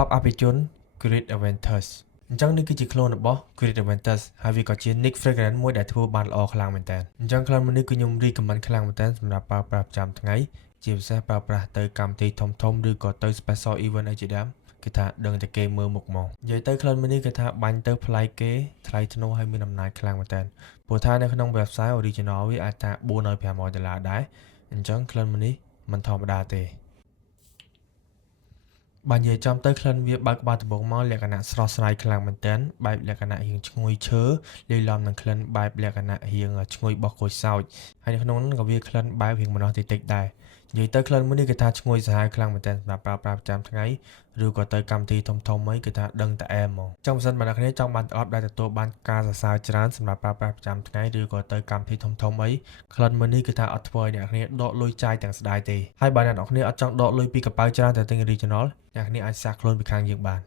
up អភិជន Great Adventures អញ្ចឹងនេះគឺជា clone របស់ Great Adventures ហើយវាក៏ជា Nick Fragrance មួយដែលធ្វើបានល្អខ្លាំងមែនតើអញ្ចឹង clone មួយនេះគឺខ្ញុំ recommend ខ្លាំងមែនតើសម្រាប់ប្រើប្រាស់ប្រចាំថ្ងៃជាពិសេសប្រើប្រាស់ទៅកម្មវិធីធំៗឬក៏ទៅ special event អីជាដើមគឺថាដឹងតែគេមើលមុខមកនិយាយទៅ clone មួយនេះគឺថាបាញ់ទៅប្លែកគេថ្លៃធ្នូហើយមានអំណាចខ្លាំងមែនតើព្រោះថានៅក្នុង website original វាអាចថា$400-500ដែរអញ្ចឹង clone មួយនេះមិនធម្មតាទេបើនិយាយចំទៅក្លិនវាបើកក្បាលដំបងមកលក្ខណៈស្រស់ស្រាយខ្លាំងមែនទែនបែបលក្ខណៈរៀងឈ្ងុយឈើលាយឡំនឹងក្លិនបែបលក្ខណៈរៀងឈ្ងុយបោះក្រូចសើចហើយនៅក្នុងនោះក៏វាក្លិនបែបរៀងម្នាស់តិចៗដែរនិយាយទៅក្លិនមួយនេះគឺថាឈ្ងុយសាហាវខ្លាំងមែនទែនសម្រាប់ប្រើប្រាស់ប្រចាំថ្ងៃឬក៏ទៅកម្មវិធីធំៗអីគឺថាដឹងតែអែមហ្មងចង់មិនសិនបើអ្នកគ្នាចង់បានអបដែលទទួលបានការសរសើរច្រើនសម្រាប់ប្រើប្រាស់ប្រចាំថ្ងៃឬក៏ទៅកម្មវិធីធំៗអីក្លិនមួយនេះគឺថាអត់ធ្វើឲ្យអ្នកគ្នាដកលុយចាយទាំងស្ដាយទេហើយបើអ្នកគ្នាអត់ចង់ដកលុយពីកប៉ៅច្រើនតែទិញ original អ្នកគ្នាអាចសាកខ្លួនពីខាងយើងបាន